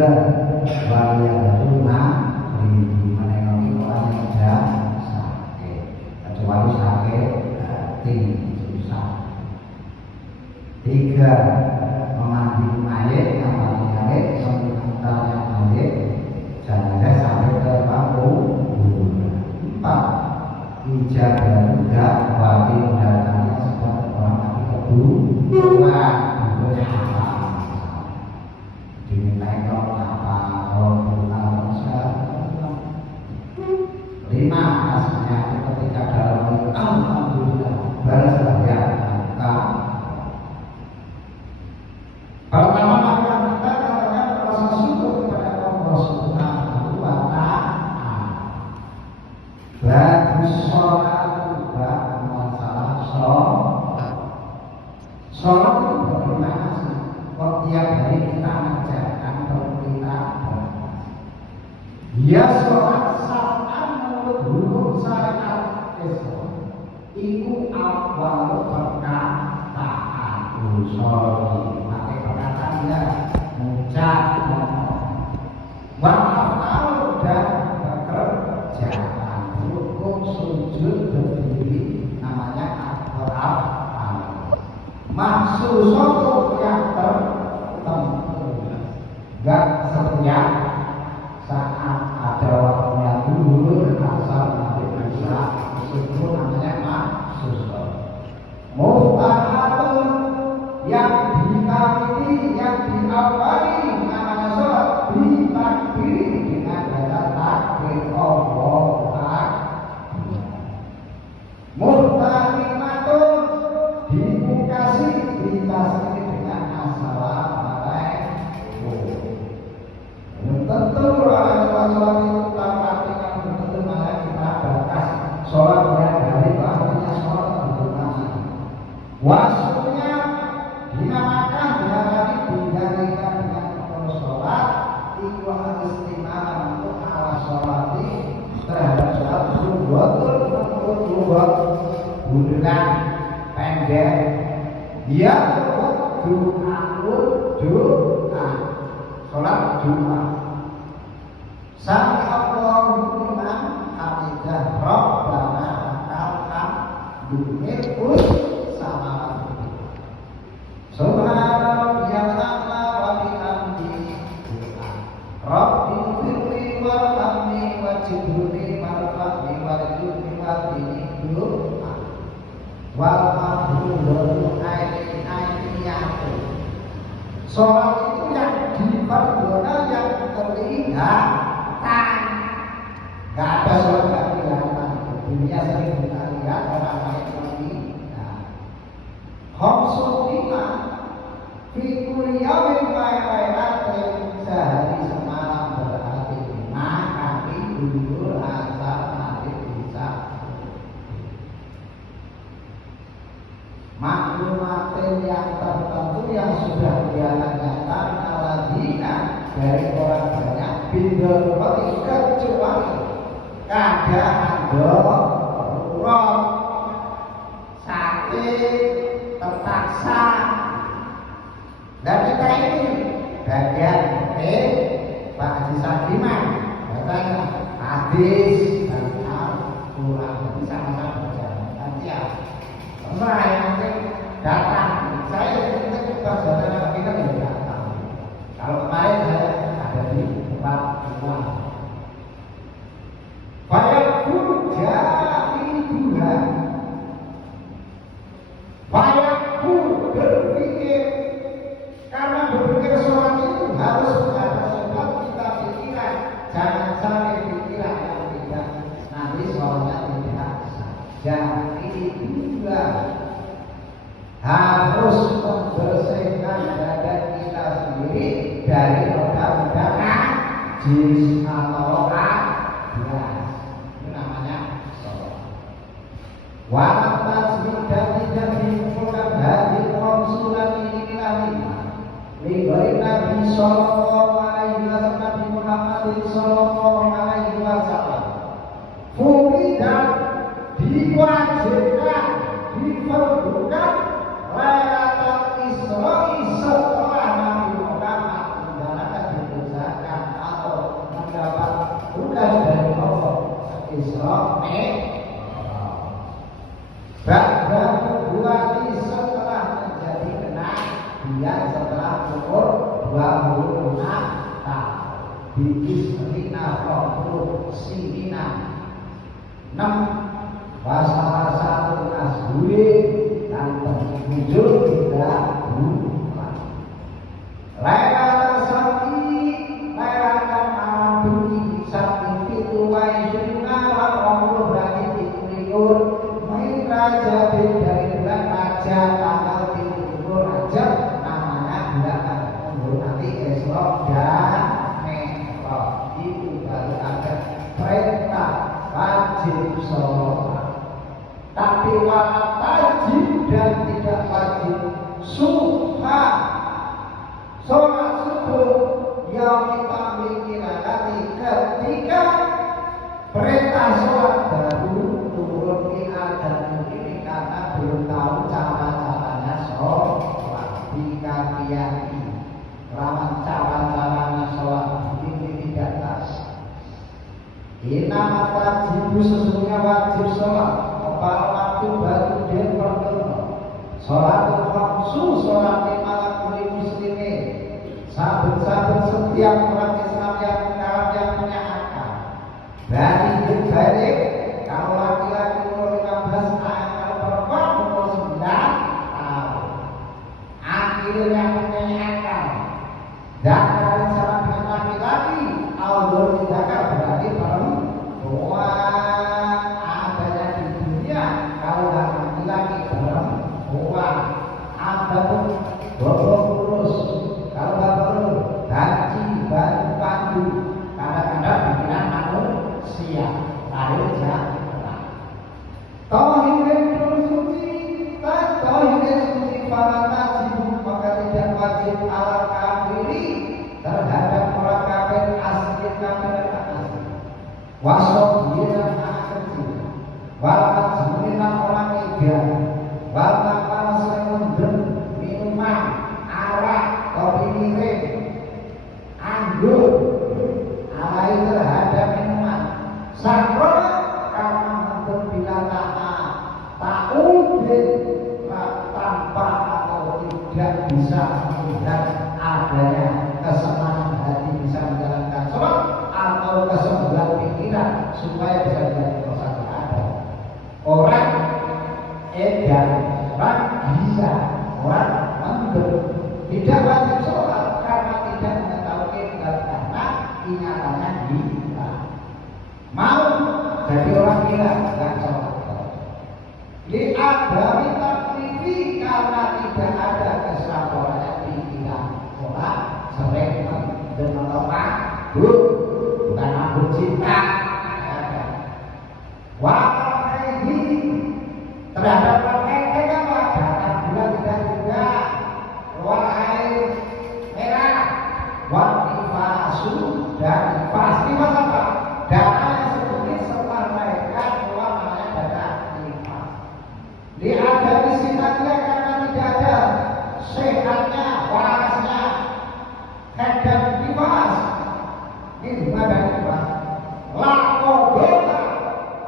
juga waliyadatuna di menengoki orang yang sedang sakit, kecuali sakit susah. 3. Memandi mayit, memandi mayit, mengantarnya mayit jenazah sampai ke kuburan. 4. Ijabah juga wali mendatangi sebab orang mati keburuan dimintai kalau apa kalau berulang segala. 5. Aslinya ketika dalam alhamdulillah balas saja angka. Pertama maka kita katanya merasa syukur kepada Allah Subhanahu wa Ta'ala. Bagus sholat juga masalah sholat. Sholat itu bagaimana sih? Kok tiap hari kita mengerjakan kita ya sholat saat menurut hukum syariat Islam itu awal perkataan usul pakai perkataan ya mengucap wakafal dan pekerjaan hukum sujud berdiri namanya al-Qur'an maksud suatu yang tertentu gak setiap saat ada waktunya dulu asal nanti bisa itu namanya maksud mustahatun yang dikawini yang diawali namanya sholat ditakbiri dengan kata takbir Allahu Akbar. Muhtahimatun dikasih ditasbih dengan assalamualaikum. Tentu orang sholat itu tanpa artinya tentu malah kita batas sholat dari bahasanya sholat bagaimana. Wasupnya dinamakan didalikan dengan hukum sholat itu harus dimana untuk ala sholati terhadap sholat buat bulan pendek dia doa sholat Jumat sami Allahu liman hamidah rabbana lakal hamdu sama subhanallahil a'la wa bihamdihi rabbi firli warhamni wajibni warhamni warjubni wardini doa wal mafhumul ainiyahu. Sholat itu yang diperbolehkan yang kelihatan. Gak ada sholat yang kelihatan. Dunia sering kita lihat orang lain lagi. Khomsutina fikul yawmin wa'ilatin sehari semalam berarti 5 kali dulu asal nanti bisa. Maklumatin yang tertentu yang sudah dia tanyakan aladina dari orang banyak bidul kecuali keadaan darurat sakit terpaksa dan kita ini bagian Pak Haji Sadiman katanya hadis dan Al-Quran jadi sama-sama berjalan nanti ya saya nanti datang saya kita berjalan kita tidak datang kalau kemarin saya ada di tempat rumah Fayaqul jahidullah Fayaqul berpikir karena berpikir sholat itu harus ada sebab kita pikiran jangan sampai pikiran yang tidak nanti sholatnya tidak jahidullah harus membersihkan badan kita sendiri dari noda-noda najis atau beras. Itu namanya sholat. Walau tasbih dan tidak diinfokan hadis Rasulullah ini lima. Lihat Nabi Sallallahu Alaihi Wasallam Nabi Muhammad Sallallahu Alaihi Wasallam. Furidat diwajibkan diperlukan Lailatul Isra setelah Nabi Muhammad menjalankan dosa ba'da nubuwati setelah menjadi kenabian setelah umur 26 tahun. Bismillah rohul sinina 6 bahasa satu asburi dan muncul tidak bulan. Laila sapi laila abdi sapi itu waisina wa umur berarti dikliur main raja dari bulan raja tanggal 30 raja namanya bulan umur nanti esok dan itu baru ada perintah wajib sholat, tapi wajib dan tidak wajib sunnah sholat subuh yang kita nanti ketika perintah sholat baru turun di adan ini karena belum tahu cara-caranya sholat di kafian ini rawan cara-caranya sholat Inama wajib sesungguhnya wajib sholat apa waktu baru dan pertama sholat khusus sholat lima kulit muslimin sahabat-sahabat setiap orang Islam yang sekarang yang punya akal dari berbalik kalau laki-laki umur 15 tahun kalau perempuan umur 9 tahun akhirnya punya akal dan kalau sama dengan laki-laki Allah tidak berarti perempuan adanya di dunia kalau laki-laki perempuan ada pun bobok kurus kalau nggak perlu gaji baru pandu kadang-kadang pikiran manusia lahir jangan tauhid suci tak tauhid suci para tajib maka tidak wajib ala kafiri terhadap orang kafir asli kafir asli wasok dia anak kecil walau jumlah orang ideal walau para sekunder minuman arak kopi miring anggur alai terhadap minuman sakro karena untuk bila tak udin tanpa atau tidak bisa melihat adanya kesenangan hati bisa menjalankan sholat atau kesembuhan pikiran supaya bisa menjadi kosa ada orang edan orang bisa orang mendem tidak wajib sholat karena tidak mengetahui karena ingatannya hilang mau jadi orang gila tidak sholat di adami taklifi karena tidak ada kesabaran pikiran sholat sering dan menolak bukan aku cinta wahai terhadap mereka apa datang bulan tidak juga wahai merah wahai palsu dan pasti apa dana yang sedikit setelah mereka keluar namanya dana lipat dia ada di sini karena tidak ada sehatnya warasnya dan dibahas ini ada dibahas lakodota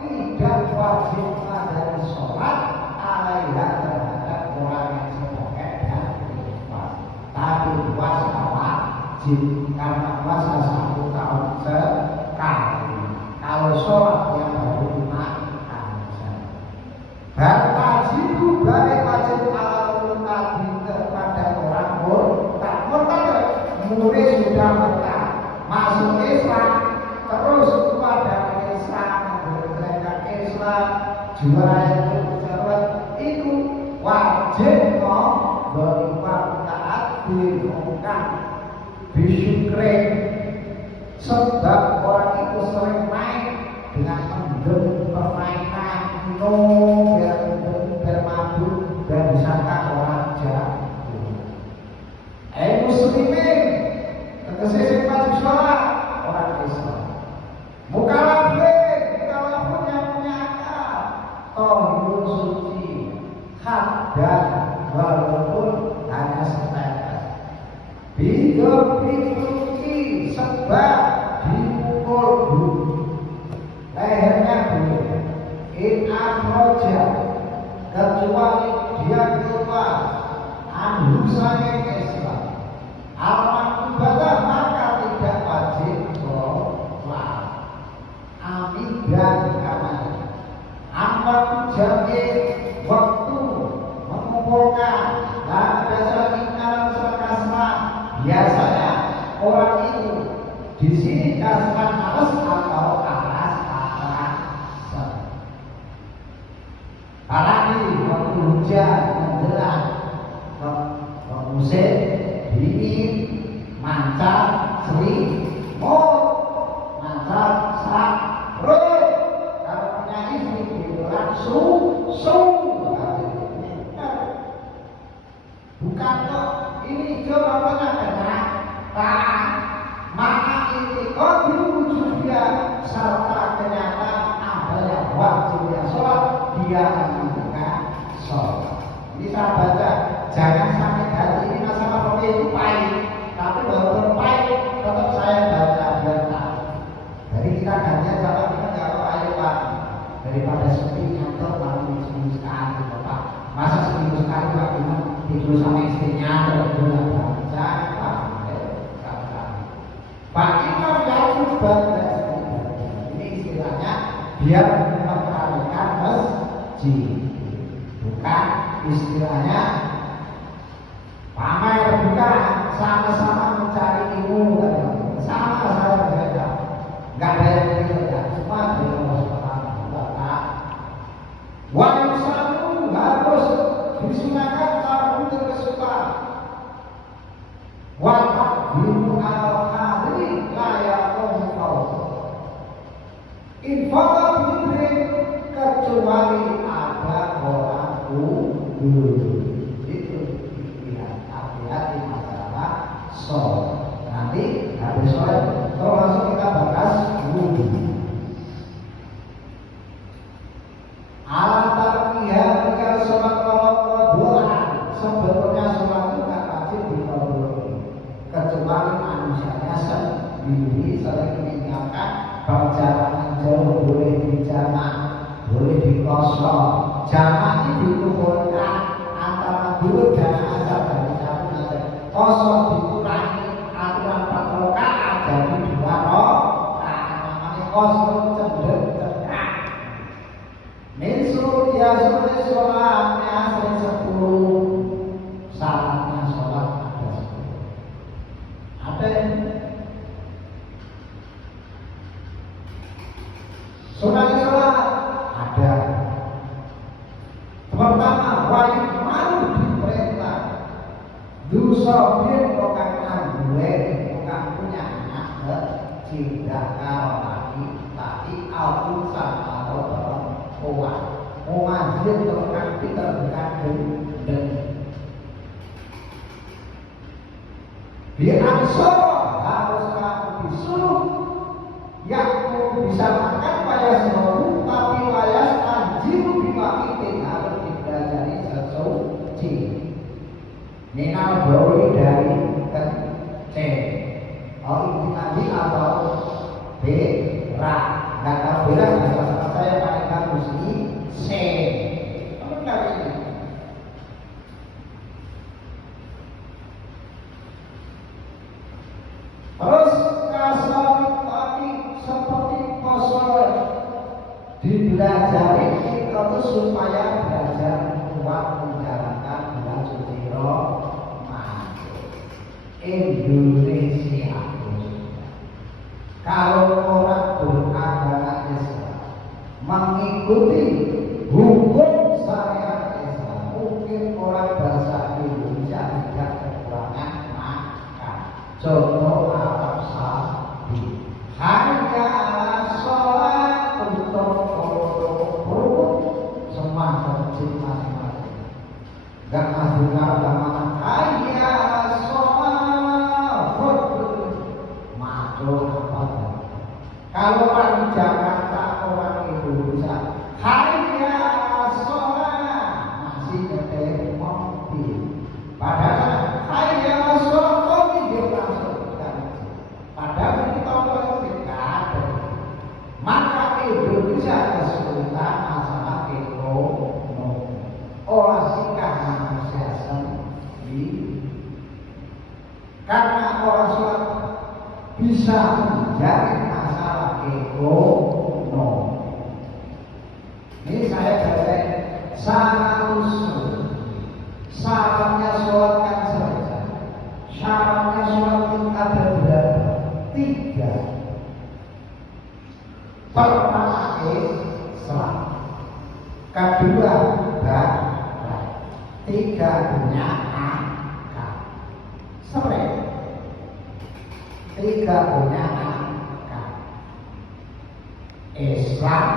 tidak wajib dari sholat alaiha terhadap orang yang sedang dan dibahas tapi puasa wajib karena puasa 1 tahun sekali kalau sholat yang baru 5 tahun dan wajib baik wajib alul nabi kepada orang murtad murid sudah murtad masuk Islam terus keluar dari Islam mengerjakan Islam juara itu wajib beriman taat dilakukan bisyukre sebab orang itu sering main dengan mendem permainan minum biar mabuk dan disangka orang jahat muslimin tegese wajib sholat orang Islam mukalafin yang punya akal tohir suci hak dan walaupun hanya setetes bidokituki sebab dipukul dulu lehernya dulu in akroja kecuali dia keluar saking Islam al-maktubadah maka tidak wajib sholat. Amin dan kamar amal jami waktu mengumpulkan dan dasar ingkaran serkasma biasanya orang itu di sini kasar alas atau alas alasan. Apalagi waktu hujan menjelang musim dingin mancat selimut mancat sarung. Kalau punya istri dibilang bukan kok ini jawabannya kenyataan, maka ini kok diwujud dia serta kenyataan ada yang wajibnya sholat dia menunjukkan sholat. Ini saya baca, jangan sakit hati, ini masalah seperti itu pahit, tapi walaupun pahit tetap saya baca biar tahu. Jadi kita gantian sama kita nggak tahu ayo Pak, daripada sepi ngantor malam seminggu sekali Pak. Masa seminggu sekali Pak cuma tidur sama istrinya atau bulan baca Pak. Pak Imam Yakub baca ini istilahnya biar memperhatikan masjid, bukan istilahnya pamer, bukan sama-sama mencari ilmu, sama saya beda, nggak ada yang berbeda, cuma di Allah Subhanahu wa Ta'ala. Wajib satu harus disunahkan kalau terkesukaan. Wajib ilmu al-hadri layak kau. Infakal bidrin kecuali ada orang itu pikiran hati-hati masalah sholat. Nanti habis sholat termasuk kita bahas wudhu. Alat tarkiyah ketika sholat qadha sebetulnya sholat itu tidak wajib diqadha kecuali manusianya sendiri sering meninggalkan perjalanan jauh, boleh dijamak, boleh dikosong. Jamak itu dikumpulkan antara dulu dan asal dari satu saja. Kosong dikurangi aturan 4 rakaat jadi 2 rakaat. Namanya kosong cenderung tegak. Minsu dia sulit sholatnya asli 10. Syaratnya sholat ada 10. Ada yang sunat sholat ada. Pertama, wajib malu diperintah. Dosa dia bukan anduwe, bukan punya anak kecil, kalau lagi, tapi al-insan atau perempuan. Wajib bukan kita bukan gendeng. Di ansor harus kamu disuruh, yang bisa makan payah semua, tapi payah anjir bimakitin harus dipelajari sesuci. Minal bauli dari kencing. Oh ini atau berak. Nggak tahu berak, bahasa saya pakai kamus ini C. Apa nggak ini? Terus kasar tadi seperti posolet dipelajari kita itu supaya belajar kuat menjalankan bulan suci Ramadan. Indonesia kalau orang beragama Islam mengikuti hukum syariat Islam, mungkin orang bahasa Indonesia tidak kekurangan makan. Contoh Arab Saudi hanya sholat untuk perut semua masjid masing-masing. Gak masuk agama hanya sholat maco apa? Kalau orang Jakarta orang Indonesia hanya sholat masih nyetir mobil. Padahal hanya sholat dia langsung padahal kita orang dekat. Maka Indonesia kesulitan masalah ekonomi. bisa menjadi masalah ekonomi. Ini saya baca sana usul syaratnya sholat kan saja. Syaratnya sholat itu ada berapa? 3. Pertama Islam, kedua barat, 3 punya akal. Sering 3 punya akal. Islam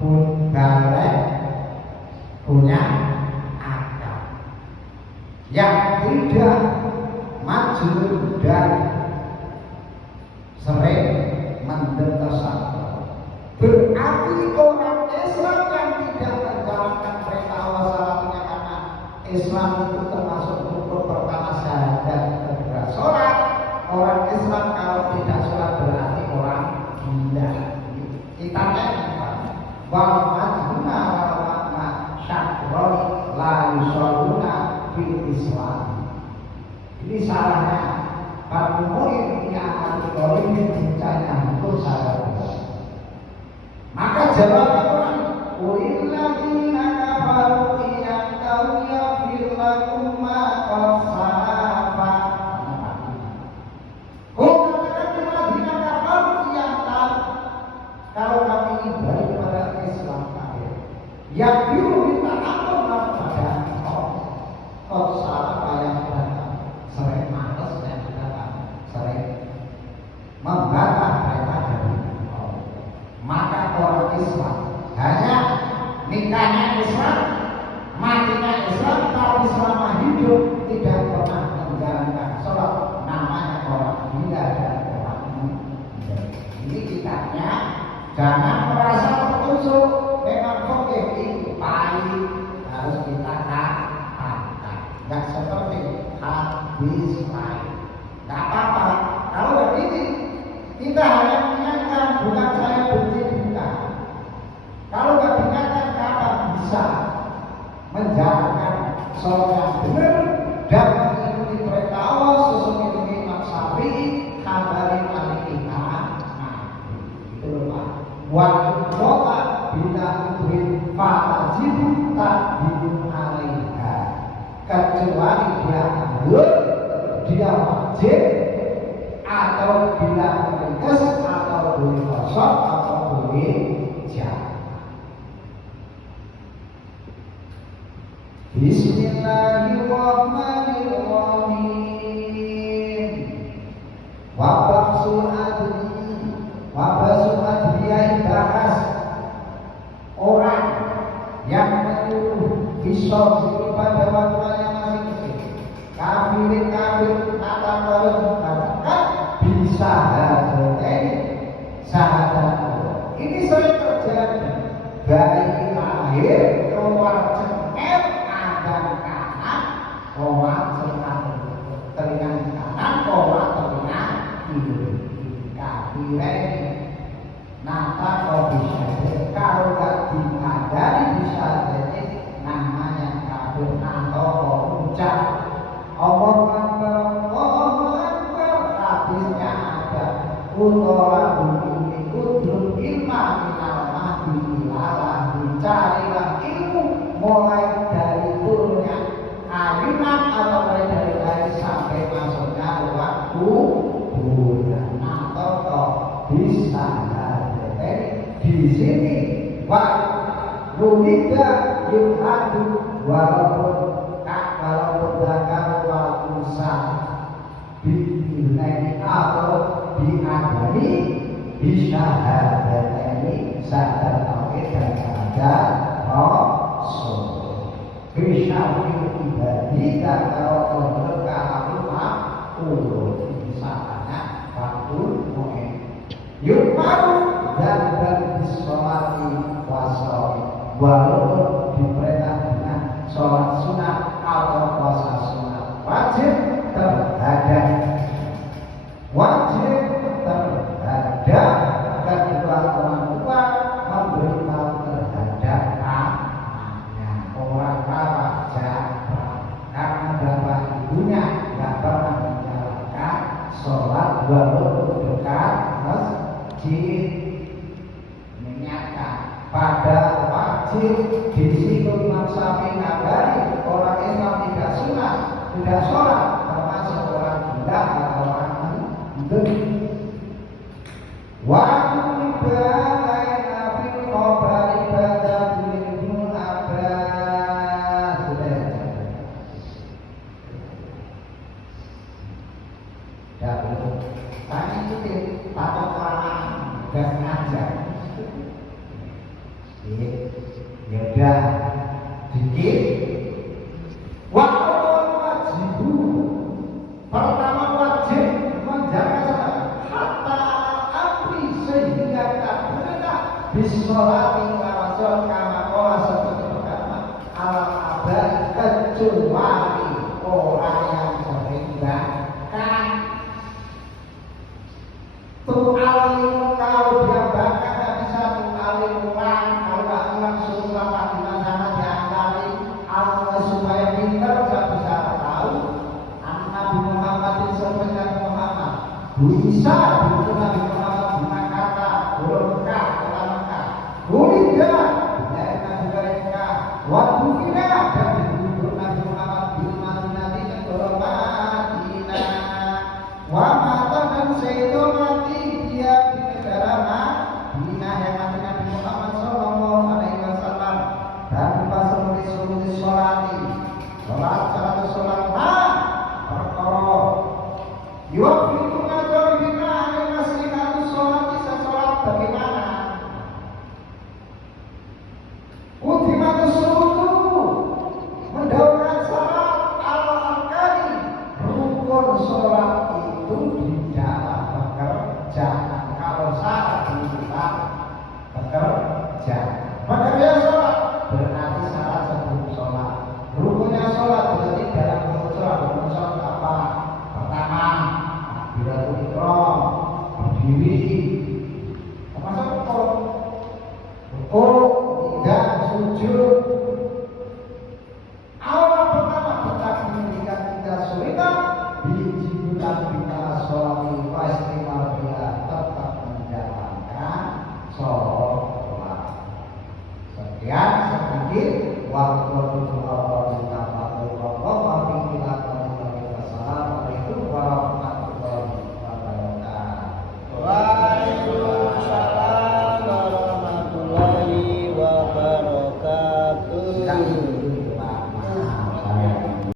pun balik punya akal. Yang tidak maju dan sering mendetesan. Berarti orang Islam yang tidak menjalankan perintah Allah salawatnya karena Islam itu termasuk rukun pertama syahadat, kedua sholat. Orang Islam kalau tidak sholat berarti orang gila. Kita bahwa majmuna wa syakron la yusalluna fil Islam. Ini salahnya Pak Mu'in yang arti ini bicaranya untuk saya. Maka jawaban orang ulilladzina kafaru ya'tau yafir lakum ma qad salafa. Katakan ulilladzina kafaru ya'tau, kalau kami ini balik kepada Islam kafir, yafir minta ampun kepada Allah. Qad salafa yang datang sering malas dan datang sering membantah perintah dari Allah. Maka orang Islam hanya nikahnya Islam, matinya Islam, tapi selama hidup tidak pernah menjalankan sholat, namanya orang gila dan orang munafik. Ini kitabnya, jangan merasa tertusuk. Memang fikih itu pahit, harus kita katakan. Nggak seperti hadis lain. Nggak apa-apa. Kalau begini kita hanya mengingatkan, bukan saya benci bukan. Kalau nggak diingatkan, kapan bisa menjalankan sholat yang benar dan mengikuti perintah Allah sesuai dengan Imam Syafi'i, Hambali, Maliki, itu lupa. Waktu kota bila ubrin fatajibu tak hidup alaiha, kecuali dia wajib atau bila meringkas atau boleh kosong atau boleh jalan. Bismillahirrahmanirrahim. Wabaksul adriyai bahas orang yang menyuruh kisah pada waktunya masih kecil. Kafir atau harus mengatakan bisa sahadat. Ini sering terjadi. Bayi lahir keluar cengkeh adan kanan, keluar cengkeh telinga kanan, keluar telinga kiri. Kafir nata kau bisa. Kalau nggak dikadari bisa jadi namanya kafir atau ucap. Allahu Akbar, hadisnya ada. Utola bumi kudul ilma minal mahdi ilalah, carilah ilmu mulai dari turunnya ayunan atau mulai dari lahir sampai masuknya waktu bulan atau kok bisa ada di sini. Nulida yuhadu walaupun zakar walusa bi'ilani atau bi'adani bisyahadani sadar tauhid dan sadar rasul bisyahadani ibadi dan kalau berkata ulul misalnya fakul mu'in yukmaru dan disolati wasoli walaupun diperintah dengan sholat sunat atau puasa sunat wajib terhadap kedua orang tua memberitahu terhadap anaknya. Orang tua jabra karena bapak ibunya nggak pernah menjalankan sholat walaupun Sisi Imam Syafi'i ngabari orang Islam tidak sunat, tidak sholat, termasuk orang gila atau orang gendut. Waktu balaina fil khabari badabul abad. Dahulu kami itu patok orang dan ngajar. Ya udah dikit. Wajib pertama wajib menjaga salat hatta amri sehingga tak benar bisolati warajul kama qala seperti perkata alam abad kecuali orang yang sering bahkan alim kalau dia bahkan tak bisa alim orang kalau tak langsung apa di mana diantari alim supaya pintar tak bisa tahu Nabi Muhammad dengan Muhammad bisa buku Nabi Muhammad guna kata golongkah kelamkah gulida daerah mereka waktu kira dan buku Nabi Muhammad di Madinah dengan golong Madinah wa mata dan sedo mati dia di negara Madinah yang mati Nabi Muhammad Sallallahu Alaihi Wasallam dan pas menulis sholati sholat 100 sholat perkara yuwaffiquna bina al-masjid sholat bisa sholat bagaimana utimatus surutu mendahulukan sholat al-arkani rukun sholat itu di dalam bekerja kalau saat kita bekerja sholat berarti salat sebelum sholat rukunnya sholat berarti dalam rukun sholat apa pertama takbiratul ihram berdiri termasuk rukun